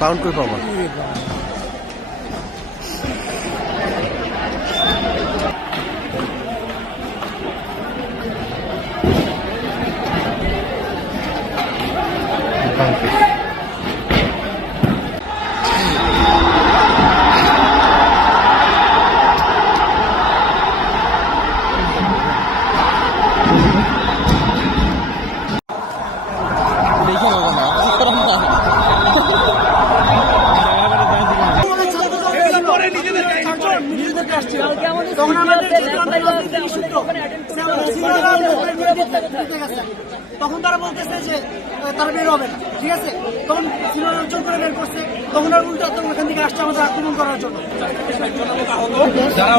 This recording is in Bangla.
সাউন্ড কই পাবো? তখন তারা বলতেছে যে তারা বের হবে না, ঠিক আছে? তখন সিনিয়র অঞ্চল করে বের করছে, তখন আর উল্টা ওখান থেকে আসছে আমাদের আক্রমণ করার জন্য। যারা